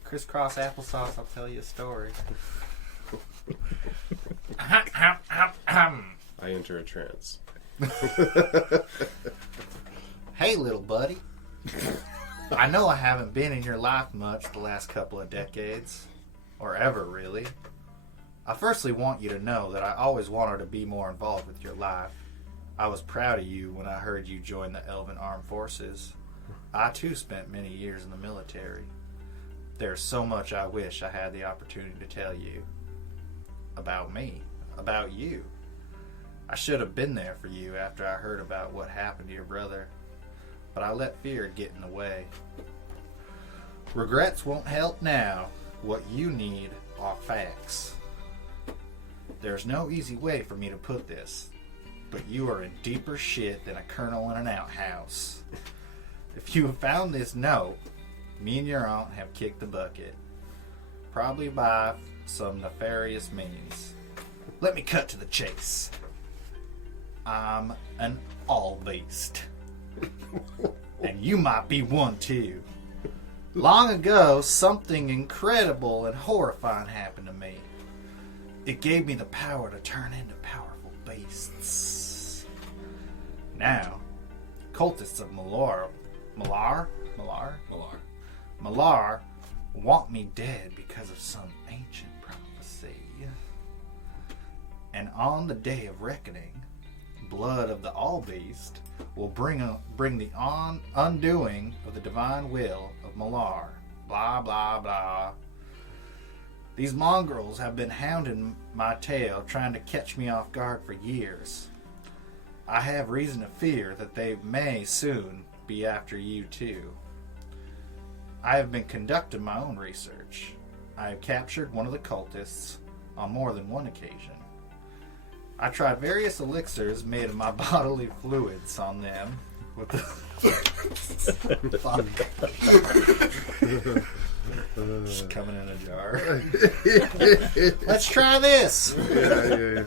crisscross applesauce. I'll tell you a story. I enter a trance. Hey, little buddy. I know I haven't been in your life much the last couple of decades. Or ever, really. I firstly want you to know that I always wanted to be more involved with your life. I was proud of you when I heard you join the Elven Armed Forces. I too spent many years in the military. There's so much I wish I had the opportunity to tell you. About me. About you. I should have been there for you after I heard about what happened to your brother. But I let fear get in the way. Regrets won't help now. What you need are facts. There's no easy way for me to put this, but you are in deeper shit than a colonel in an outhouse. If you have found this note, me and your aunt have kicked the bucket. Probably by some nefarious means. Let me cut to the chase. I'm an all beast. And you might be one too. Long ago, something incredible and horrifying happened to me. It gave me the power to turn into powerful beasts. Now, cultists of Malar want me dead because of some ancient prophecy. And on the day of reckoning, blood of the All Beast will bring the undoing of the divine will of Malar. Blah, blah, blah. These mongrels have been hounding my tail, trying to catch me off guard for years. I have reason to fear that they may soon be after you too. I have been conducting my own research. I have captured one of the cultists on more than one occasion. I tried various elixirs made of my bodily fluids on them. With the fuck. Just coming in a jar. Let's try this. Yeah.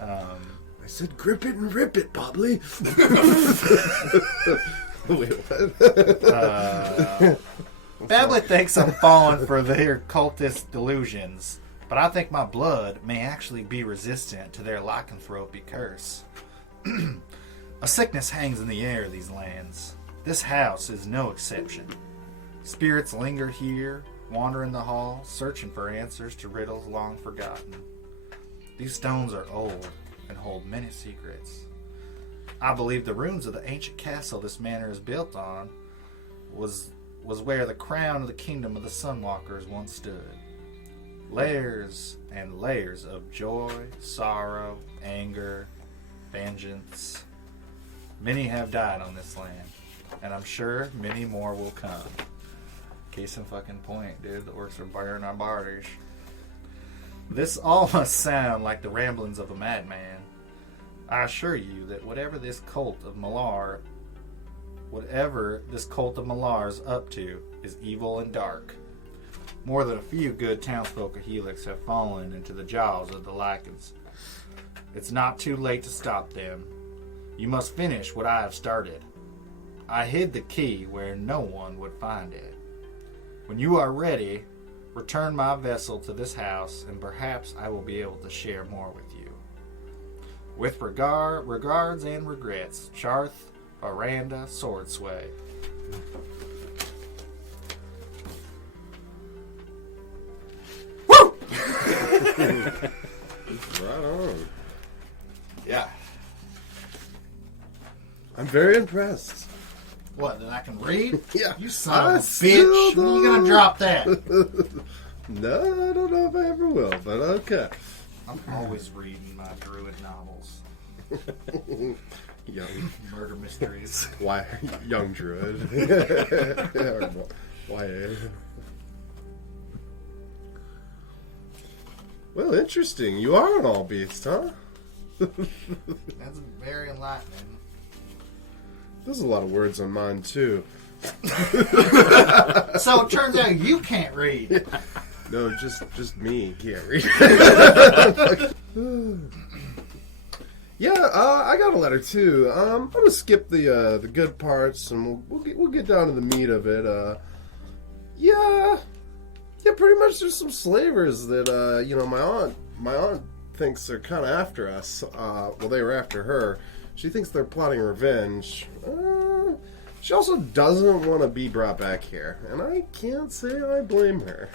I said grip it and rip it, Bobbly. Wait, what? Babblet thinks I'm falling for their cultist delusions, but I think my blood may actually be resistant to their lycanthropy curse. A sickness hangs in the air of these lands. This house is no exception. Spirits linger here, wander in the hall, searching for answers to riddles long forgotten. These stones are old and hold many secrets. I believe the ruins of the ancient castle this manor is built on was where the crown of the kingdom of the Sunwalkers once stood. Layers and layers of joy, sorrow, anger, vengeance. Many have died on this land, and I'm sure many more will come. Case in fucking point, dude. The orcs are burning our borders. This all must sound like the ramblings of a madman. I assure you that whatever this cult of Malar is up to is evil and dark. More than a few good townsfolk of Helix have fallen into the jaws of the Lycans. It's not too late to stop them. You must finish what I have started. I hid the key where no one would find it. When you are ready, return my vessel to this house, and perhaps I will be able to share more with you. With regards and regrets, Charth Aranda Swordsway. Woo! Right on. Yeah. I'm very impressed. What, that I can read? Yeah. You son of a still bitch. When are you going to drop that? No, I don't know if I ever will, but okay. I'm always reading my druid novels. Young. Murder mysteries. Why, young druid. YA. Well, interesting. You are an all beast, huh? That's very enlightening. There's a lot of words on mine, too. So it turns out you can't read. No, just me can't read. Yeah, I got a letter too. I'm gonna skip the good parts, and we'll get down to the meat of it. Yeah, pretty much. There's some slavers that my aunt thinks they're kind of after us. Well, they were after her. She thinks they're plotting revenge. She also doesn't want to be brought back here, and I can't say I blame her.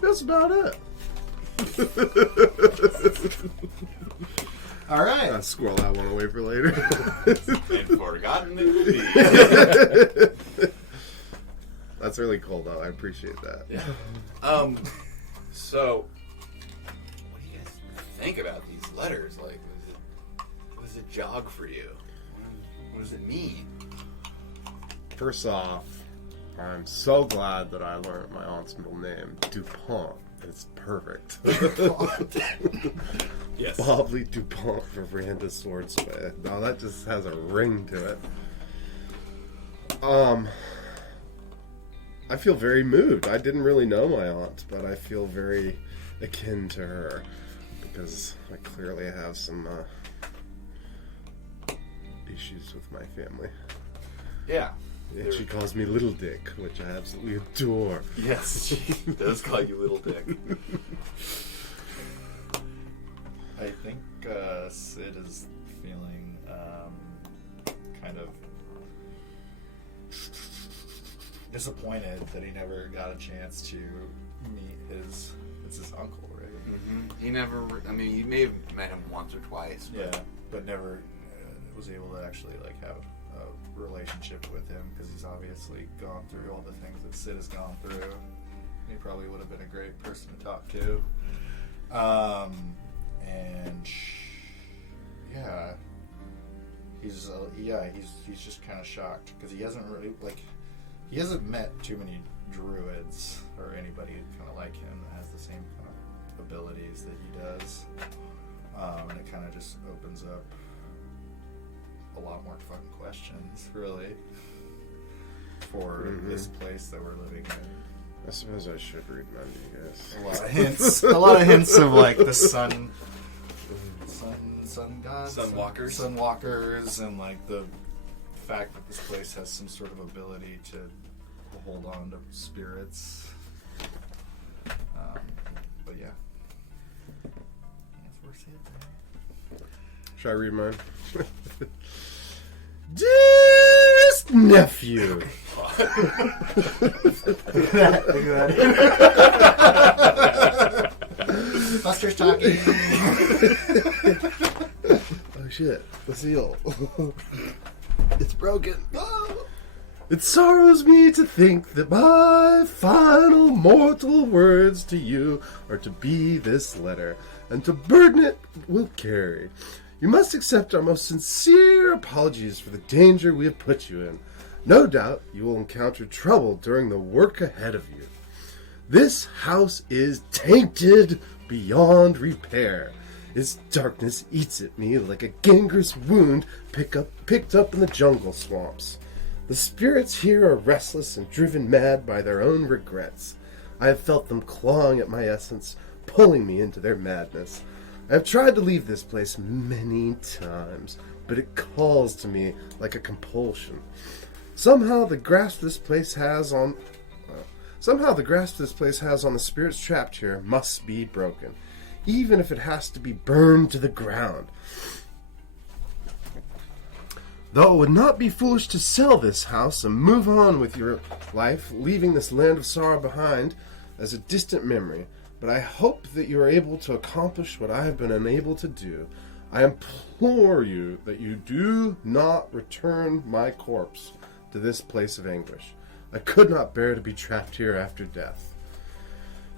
That's about it. All right. I'll squirrel that one away for later. And forgotten it will be. That's really cool, though. I appreciate that. Yeah. So, what do you guys think about these letters? Like, what does it jog for you? What does it mean? First off, I'm so glad that I learned my aunt's middle name, DuPont. It's perfect. Yes. Bobley DuPont for Miranda Swordsmith. Now that just has a ring to it. I feel very moved. I didn't really know my aunt, but I feel very akin to her because I clearly have some issues with my family. Yeah. And she calls me Little Dick, which I absolutely adore. Yes, she does call you Little Dick. I think Sid is feeling kind of disappointed that he never got a chance to meet his uncle, right? He never. I mean, you may have met him once or twice. But Yeah, but never was able to actually like have a relationship with him because he's obviously gone through all the things that Sid has gone through. He probably would have been a great person to talk to. And yeah, he's just kind of shocked because he hasn't met too many druids or anybody kind of like him that has the same kind of abilities that he does, and it kind of just opens up a lot more fucking questions, really, for this place that we're living in. I suppose I should read mine to you guys. A lot of hints of like the sun gods, sunwalkers, and like the fact that this place has some sort of ability to hold on to spirits. But yeah, that's where Sid's at. Should I read mine? Dearest nephew. Buster's talking. Oh shit, the seal. It's broken. It sorrows me to think that my final mortal words to you are to be this letter, and to burden it will carry. You must accept our most sincere apologies for the danger we have put you in. No doubt you will encounter trouble during the work ahead of you. This house is tainted beyond repair. Its darkness eats at me like a gangrenous wound picked up in the jungle swamps. The spirits here are restless and driven mad by their own regrets. I have felt them clawing at my essence, pulling me into their madness. I have tried to leave this place many times, but it calls to me like a compulsion. Somehow the grasp this place has on the spirits trapped here must be broken, even if it has to be burned to the ground. Though it would not be foolish to sell this house and move on with your life, leaving this land of sorrow behind as a distant memory, but I hope that you are able to accomplish what I have been unable to do. I implore you that you do not return my corpse to this place of anguish. I could not bear to be trapped here after death.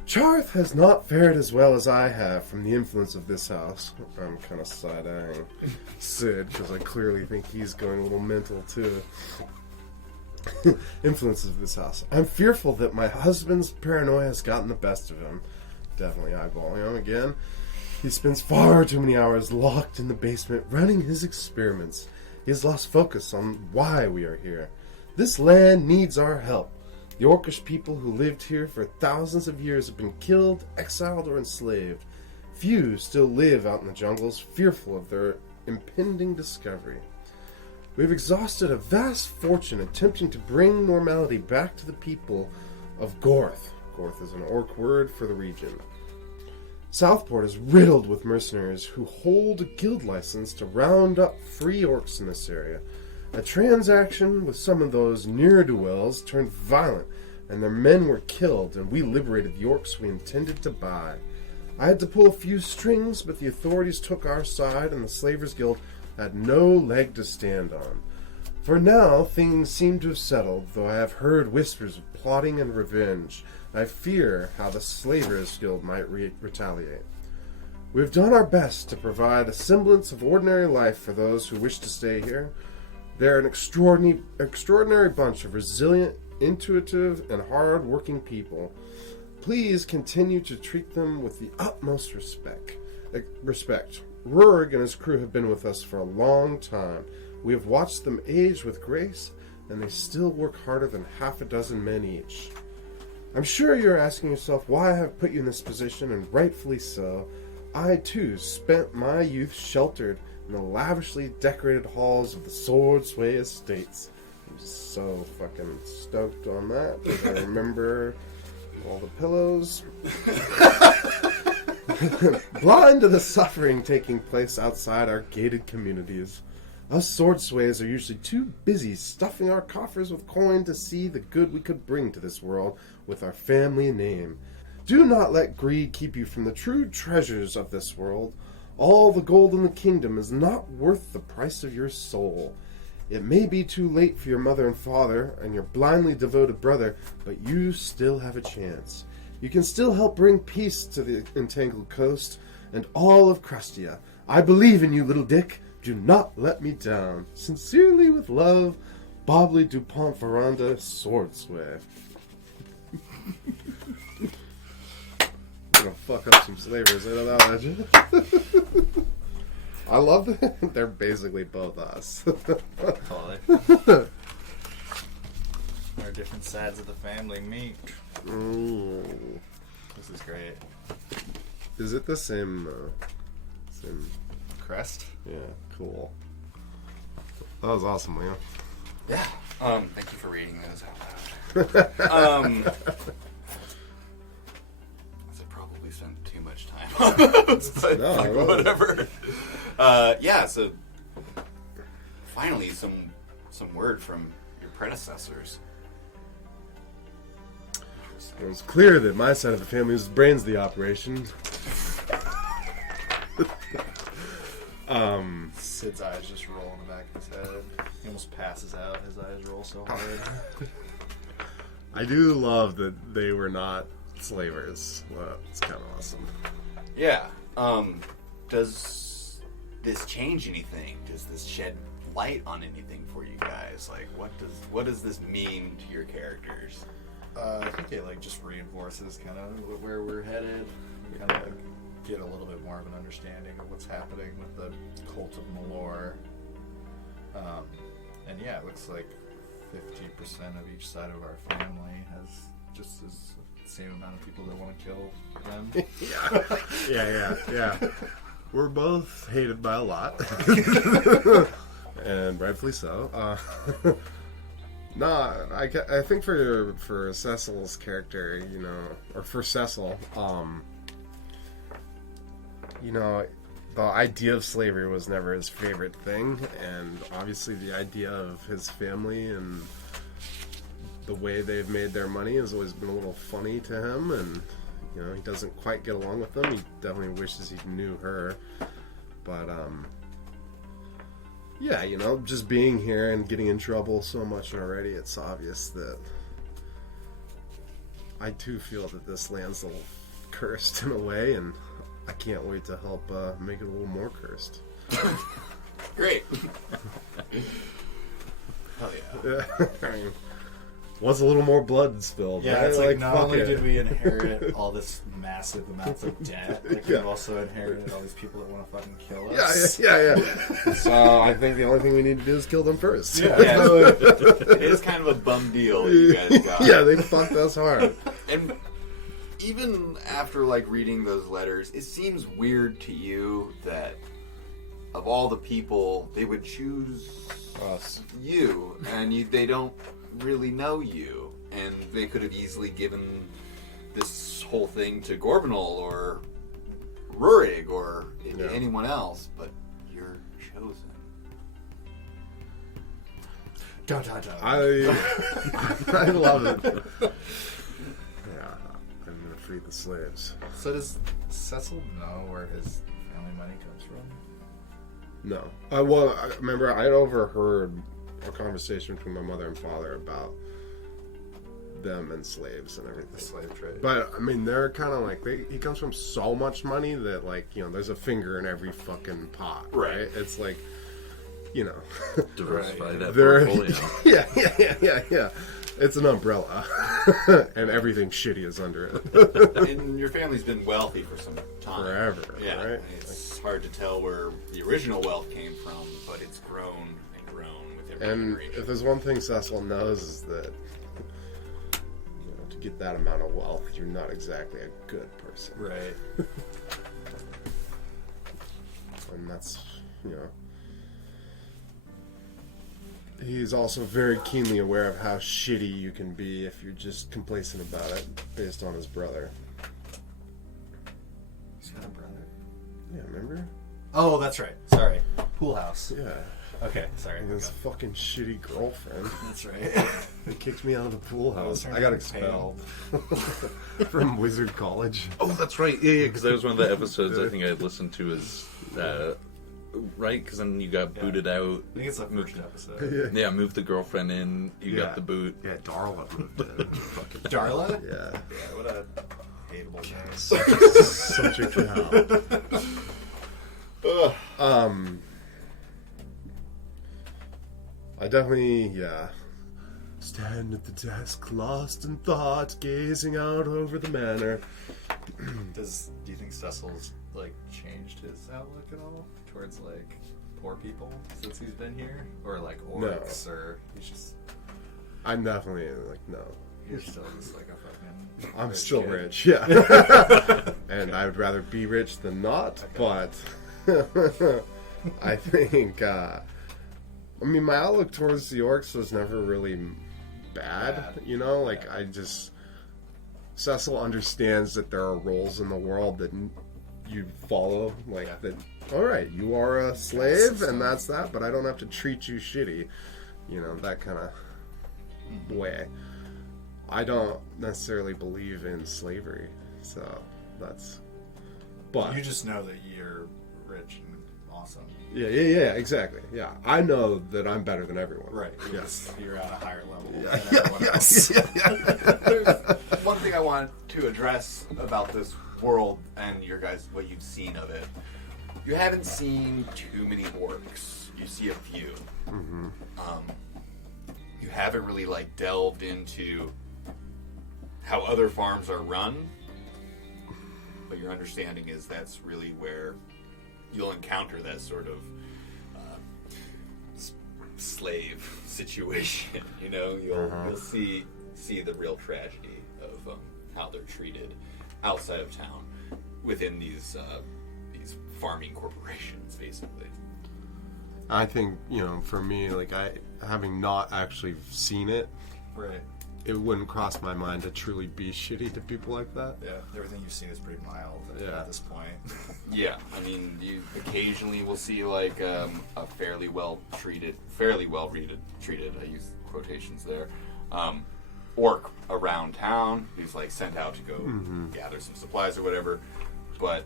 Charth has not fared as well as I have from the influence of this house. I'm kind of side-eyeing Sid, because I clearly think he's going a little mental, too. Influence of this house. I'm fearful that my husband's paranoia has gotten the best of him. Definitely eyeballing him again. He spends far too many hours locked in the basement running his experiments. He has lost focus on why we are here. This land needs our help. The Orcish people who lived here for thousands of years have been killed, exiled, or enslaved. Few still live out in the jungles, fearful of their impending discovery. We have exhausted a vast fortune attempting to bring normality back to the people of Gorth. Gorth is an orc word for the region. Southport is riddled with mercenaries who hold a guild license to round up free orcs in this area. A transaction with some of those ne'er-do-wells turned violent, and their men were killed, and we liberated the orcs we intended to buy. I had to pull a few strings, but the authorities took our side, and the Slavers Guild had no leg to stand on. For now, things seem to have settled, though I have heard whispers of plotting and revenge. I fear how the Slavers Guild might retaliate. We have done our best to provide a semblance of ordinary life for those who wish to stay here. They're an extraordinary bunch of resilient, intuitive, and hard-working people. Please continue to treat them with the utmost respect. Rurik and his crew have been with us for a long time. We have watched them age with grace, and they still work harder than half a dozen men each. I'm sure you're asking yourself why I have put you in this position, and rightfully so. I, too, spent my youth sheltered in the lavishly decorated halls of the Swordsway Estates. I'm just so fucking stoked on that, because I remember all the pillows. Blind to the suffering taking place outside our gated communities. Us swordsways are usually too busy stuffing our coffers with coin to see the good we could bring to this world with our family name. Do not let greed keep you from the true treasures of this world. All the gold in the kingdom is not worth the price of your soul. It may be too late for your mother and father and your blindly devoted brother, but you still have a chance. You can still help bring peace to the entangled coast and all of Crustia. I believe in you, little Dick. Do not let me down. Sincerely with love, Bobley Dupont Veranda, Swordsway. I'm gonna fuck up some slavers, I know that much. I love that they're basically both us. Totally. Where different sides of the family meet. Ooh. This is great. Is it the same, same... Crest? Yeah, cool. That was awesome, Leo. Yeah. Thank you for reading those out loud. I probably spent too much time on those, but No, fuck, really. whatever. Yeah, so finally some word from your predecessors. It was clear that my side of the family was the brains of the operation. Sid's eyes just roll in the back of his head. He almost passes out. His eyes roll so hard. I do love that they were not slavers. Well, it's kind of awesome. Yeah. Does this change anything? Does this shed light on anything for you guys? Like, what does this mean to your characters? I think it just reinforces kind of where we're headed. We kind of get a little bit more of an understanding of what's happening with the cult of Malor. And yeah, it looks like 50% of each side of our family has just the same amount of people that want to kill them. Yeah. We're both hated by a lot. And rightfully so. I think for Cecil's character, or for Cecil, the idea of slavery was never his favorite thing, and obviously the idea of his family and the way they've made their money has always been a little funny to him, and he doesn't quite get along with them. He definitely wishes he knew her, but yeah, just being here and getting in trouble so much already, it's obvious that I too feel that this land's a little cursed in a way, and I can't wait to help make it a little more cursed. Great. Hell yeah. I mean, once a little more blood spilled. Yeah, right? it's like not fuck only it. did we inherit all this massive amounts of debt, Yeah. we've also inherited all these people that want to fucking kill us. Yeah. So I think the only thing we need to do is kill them first. Yeah, it is kind of a bum deal that you guys got. Yeah, they fucked us hard. And even after reading those letters, it seems weird to you that of all the people, they would choose Us. you, and they don't really know you, and they could have easily given this whole thing to Gorbinal or Rurik or Yeah. anyone else, but you're chosen. Dun, dun, dun. I love it. Yeah, I'm gonna free the slaves. So does Cecil know where his family money comes from? No. Well, I remember I had overheard a conversation between my mother and father about them and slaves and everything. The slave trade. But I mean, they're kind of like he comes from so much money that there's a finger in every fucking pot, right? It's like, Diversify that they're portfolio. yeah. It's an umbrella, and everything shitty is under it And your family's been wealthy for some time. forever, Yeah, right? it's hard to tell where the original wealth came from, but it's grown and grown with every And generation. if there's one thing Cecil knows is that to get that amount of wealth, you're not exactly a good person. Right. And that's, he's also very keenly aware of how shitty you can be if you're just complacent about it, based on his brother. He's got a brother. Yeah, remember? Oh, that's right. Sorry. Pool house. Yeah. Okay, sorry. And his fucking shitty girlfriend. That's right. He kicked me out of the pool house. trying I got to expelled from Wizard College. Oh, that's right. Yeah, because that was one of the episodes I think I had listened to is, right? Because then you got booted out. I think it's the first episode. Yeah, moved the girlfriend in. You got the boot. Yeah, Darla moved in. Fucking Darla? Yeah. Yeah, what a hateable name. Such a cow. I definitely, stand at the desk, lost in thought, gazing out over the manor. Do you think Cecil's changed his outlook at all towards poor people since he's been here, or orcs, or he's just I'm definitely no. you're still just a fucking. I'm rich still kid. rich, yeah. And I would rather be rich than not, but I think, my outlook towards the orcs was never really bad. Cecil understands that there are roles in the world that you follow, that, alright, you are a slave, and that's that, but I don't have to treat you shitty, that kind of way. I don't necessarily believe in slavery, so that's... But You just know that you're rich and awesome. yeah, exactly. Yeah, I know that I'm better than everyone. Right. Yes. You're at a higher level than everyone else. There's one thing I want to address about this world and your guys, what you've seen of it. You haven't seen too many orcs. You see a few. Mm-hmm. You haven't really delved into how other farms are run, but your understanding is that's really where you'll encounter that sort of slave situation. You'll see the real tragedy of how they're treated outside of town within these farming corporations, basically. I think, for me, having not actually seen it, Right. it wouldn't cross my mind to truly be shitty to people like that. Yeah. Everything you've seen is pretty mild at this point. Yeah, you occasionally will see a fairly well treated, I use quotations there, orc around town who's sent out to go gather some supplies or whatever, but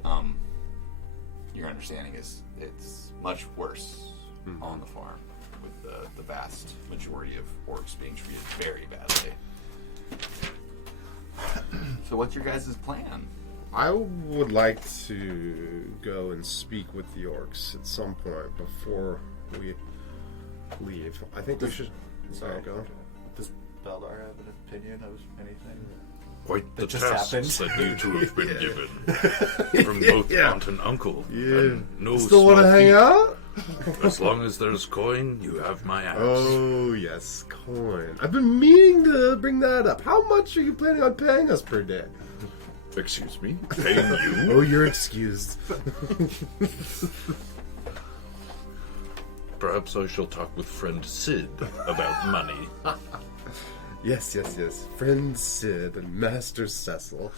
your understanding is it's much worse on the farm, with the vast majority of orcs being treated very badly. So what's your guys' plan? I would like to go and speak with the orcs at some point before we leave. I think we should... Sorry, go. Does Beldar have an opinion of anything? Quite the That just tasks happened. that you two have been given from both aunt and uncle. Yeah. And no Still want to small hang feat. out? As long as there's coin, you have my axe. Oh, yes, coin. I've been meaning to bring that up. How much are you planning on paying us per day? Excuse me? Paying you? Oh, you're excused. Perhaps I shall talk with friend Sid about money. Yes. Friend Sid and Master Cecil.